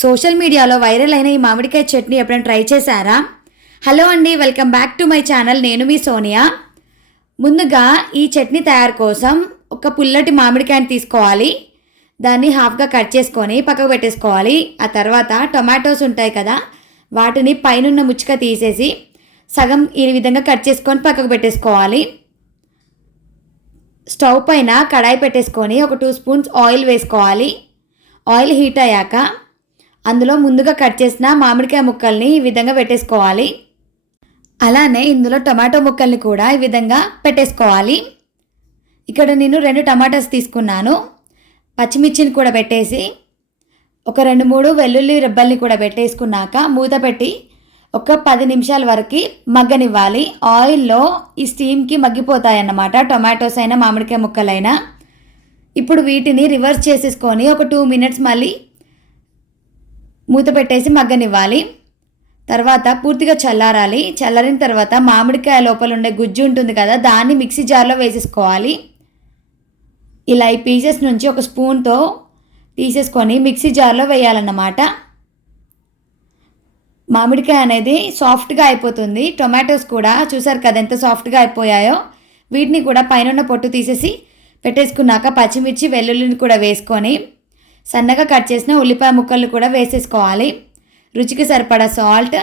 Social మీడియాలో viral అయిన ఈ మామిడికాయ చట్నీ ఎప్పుడైనా ట్రై చేశారా? హలో అండి welcome back to my channel. నేను మీ సోనియా. ముందుగా ఈ చట్నీ తయారు కోసం ఒక పుల్లటి మామిడికాయని తీసుకోవాలి. దాన్ని హాఫ్గా కట్ చేసుకొని పక్కకు పెట్టేసుకోవాలి. ఆ తర్వాత టొమాటోస్ ఉంటాయి కదా వాటిని పైనున్న ముచ్చుక తీసేసి సగం ఈ విధంగా కట్ చేసుకొని పక్కకు పెట్టేసుకోవాలి. స్టవ్ పైన కడాయి పెట్టేసుకొని ఒక టూ స్పూన్స్ ఆయిల్ వేసుకోవాలి. ఆయిల్ హీట్ అయ్యాక అందులో ముందుగా కట్ చేసిన మామిడికాయ ముక్కల్ని ఈ విధంగా పెట్టేసుకోవాలి. అలానే ఇందులో టమాటో ముక్కల్ని కూడా ఈ విధంగా పెట్టేసుకోవాలి. ఇక్కడ నేను రెండు టమాటాస్ తీసుకున్నాను. పచ్చిమిర్చిని కూడా పెట్టేసి ఒక రెండు మూడు వెల్లుల్లి రెబ్బల్ని కూడా పెట్టేసుకున్నాక మూత పెట్టి ఒక పది నిమిషాల వరకు మగ్గనివ్వాలి. ఆయిల్లో ఈ స్టీమ్కి మగ్గిపోతాయన్నమాట టొమాటోస్ అయినా మామిడికాయ ముక్కలైనా. ఇప్పుడు వీటిని రివర్స్ చేసేసుకొని ఒక టూ మినిట్స్ మళ్ళీ మూత పెట్టేసి మగ్గనివ్వాలి. తర్వాత పూర్తిగా చల్లారాలి. చల్లారిన తర్వాత మామిడికాయ లోపల ఉండే గుజ్జు ఉంటుంది కదా దాన్ని మిక్సీ జార్లో వేసేసుకోవాలి. ఇలా ఈ పీసెస్ నుంచి ఒక స్పూన్తో తీసేసుకొని మిక్సీ జార్లో వేయాలన్నమాట. మామిడికాయ అనేది సాఫ్ట్గా అయిపోతుంది. టొమాటోస్ కూడా చూసారు కదా ఎంత సాఫ్ట్గా అయిపోయాయో? వీటిని కూడా పైన పొట్టు తీసేసి పెట్టేసుకున్నాక పచ్చిమిర్చి వెల్లుల్లిని కూడా వేసుకొని సన్నగా కట్ చేసిన ఉల్లిపాయ ముక్కలు కూడా వేసేసుకోవాలి. రుచికి సరిపడా సాల్ట్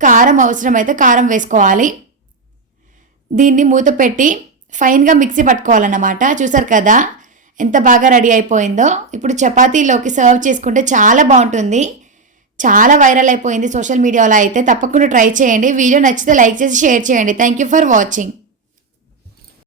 కారం అవసరమైతే కారం వేసుకోవాలి. దీన్ని మూత పెట్టి ఫైన్గా మిక్సీ పట్టుకోవాలన్నమాట. చూసారు కదా ఎంత బాగా రెడీ అయిపోయిందో. ఇప్పుడు చపాతీలోకి సర్వ్ చేసుకుంటే చాలా బాగుంటుంది. చాలా వైరల్ అయిపోయింది సోషల్ మీడియాలో అయితే. తప్పకుండా ట్రై చేయండి. వీడియో నచ్చితే లైక్ చేసి షేర్ చేయండి. Thank you for watching